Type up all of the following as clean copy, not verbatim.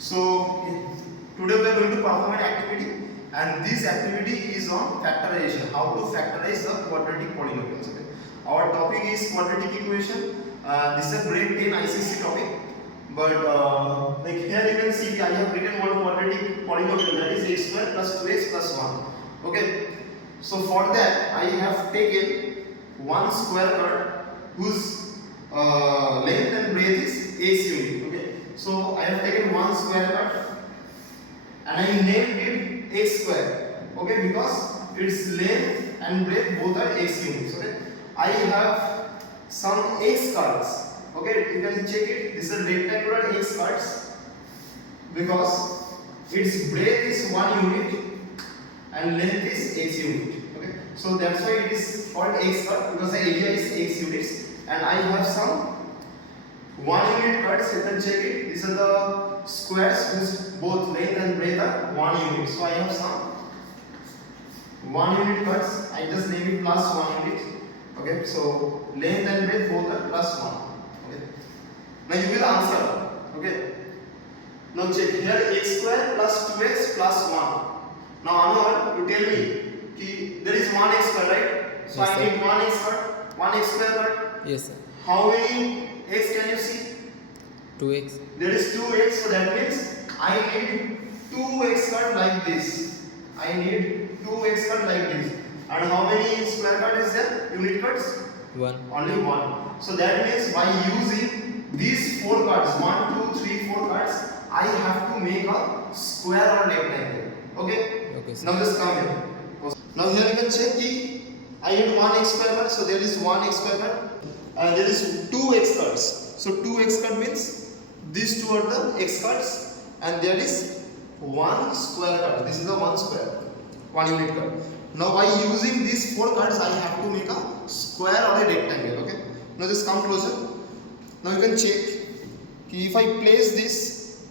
So today we are going to perform an activity, and this activity is on factorization. How to factorize the quadratic polynomials. Okay. Our topic is quadratic equation. This is a grade 10 ICC topic. But like here you can see I have written one quadratic polynomial, that is x square plus 2x plus 1. Okay. So for that I have taken one square cut whose length and breadth is x unit. Okay. So I have taken one square cut and I named it x square. Okay, because its length and breadth both are x units. Okay. I have some x cuts. Okay, you can check it. This is a rectangular x cuts because its breadth is 1 unit and length is x unit. Okay, so that's why it is called x cut, because the area is x units. And I have some 1 unit cuts. You can check it. These are the squares whose both length and breadth are 1 unit. So I have some 1 unit cuts. I just name it plus 1 unit. Okay, so length and breadth both are plus 1. Okay, now you will answer. Okay, now check here, x square plus 2x plus 1. Now Anwar, you tell me ki there is 1 x square, right? So yes, I need 1 x square, 1 x square cut. Yes, sir. How many x can you see? 2x. There is 2x, so that means I need 2x cut like this. I need 2x cut like this. And how many square cut is there? Unit cuts? 1. Only 1. So that means by using these 4 cuts, 1, 2, 3, 4 cuts, I have to make a square or rectangle. Okay? Okay, sir. Now just come here. Now here you can check ki I need 1 x square cut, so there is 1 x square cut. And there is 2 x cuts. So 2 x cut means these two are the x cuts, and there is 1 square cut. This is the 1 square, 1 unit cut. Now by using these 4 cuts, I have to make a square or a rectangle. Okay. Now just come closer. Now you can check if I place this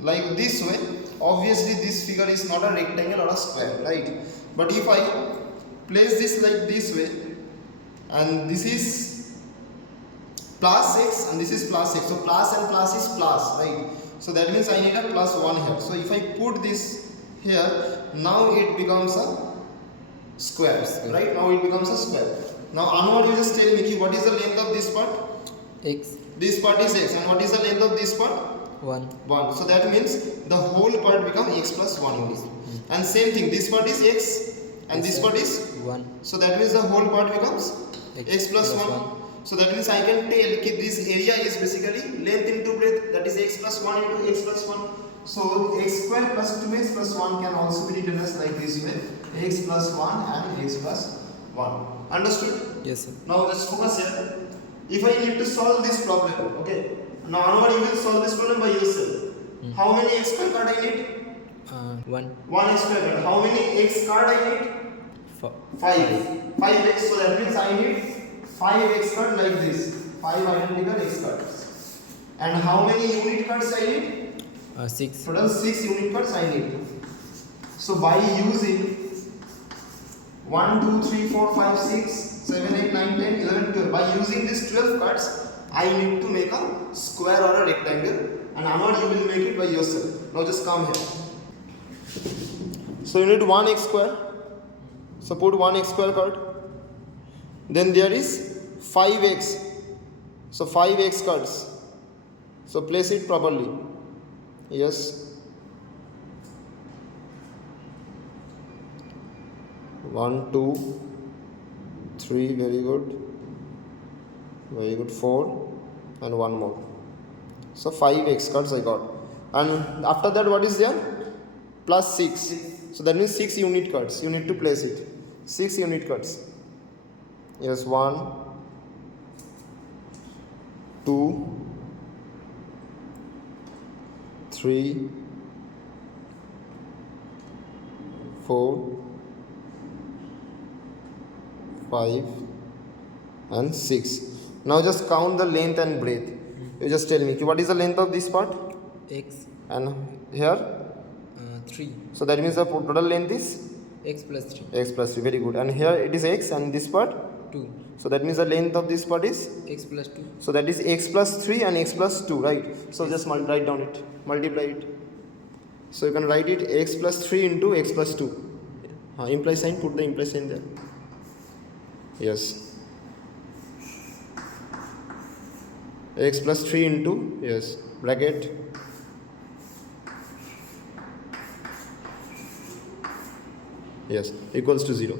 like this way, obviously this figure is not a rectangle or a square, right? But if I place this like this way, and this is plus x and this is plus x, so plus and plus is plus, right? So that means I need a plus 1 here. So if I put this here, now it becomes a square, right? Now it becomes a square. Now Anwar, you just tell me what is the length of this part? X. This part is x, and what is the length of this part? 1. 1. So that means the whole part becomes x plus 1 only. And same thing, this part is x and this part is 1. So that means the whole part becomes x plus 1. So that means I can tell that this area is basically length into breadth, that is x plus 1 into x plus 1. So x square plus 2x plus 1 can also be written as like this way, x plus 1 and x plus 1. Understood? Yes, sir. Now let's focus here. If I need to solve this problem, okay. Now Anwar, you will solve this problem by yourself. How many x square card I need? 1. 1 x square card. How many x card I need? 5. 5x. So that means I need 5 x card like this. 5 identical x cards. And how many unit cards I need? 6. Total 6 unit cards I need. So by using 1, 2, 3, 4, 5, 6, 7, 8, 9, 10, 11, 12. By using these 12 cards, I need to make a square or a rectangle. And Anwar, you will make it by yourself. Now just come here. So you need 1 x square. So put 1 x square card. Then there is 5x. So 5x cards. So place it properly. Yes. 1, 2, 3, very good. Very good. 4 and 1 more. So 5x cards I got. And after that, what is there? Plus 6. So that means 6 unit cards. You need to place it. 6 unit cards. Yes, 1, 2, 3, 4, 5 and 6. Now just count the length and breadth. You just tell me what is the length of this part? X. And here? 3. So that means the total length is? X plus 3. X plus 3. Very good. And here it is x, and this part? 2. So that means the length of this part is, x plus 2. so that is x plus 3 and x plus 2, right? So just write down it, multiply it. So you can write it x plus 3 into x plus 2. Imply sign, put the imply sign there. Yes. X plus 3 into, yes, bracket. Yes, equals to 0.